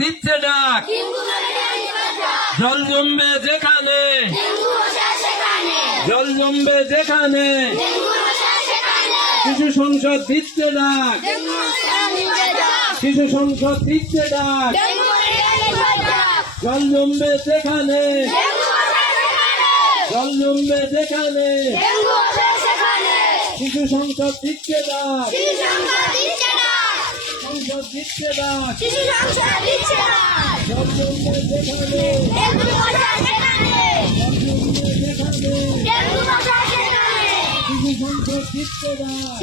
দিচ্ছে ডাক, জল জমবে যেখানে, জল জমবে যেখানে, শিশু সংসদ দিচ্ছে ডাক, শিশু সংসদ দিচ্ছে ডাক, জল জমবে যেখানে, জল জমবে যেখানে, শিশু সংসদ দিচ্ছে ডাক, সংসদ দিচ্ছে ডাক, জল জমবে যেখানে, জল জমবে যেখানে, শিশু সংসদ দিচ্ছে ডাক।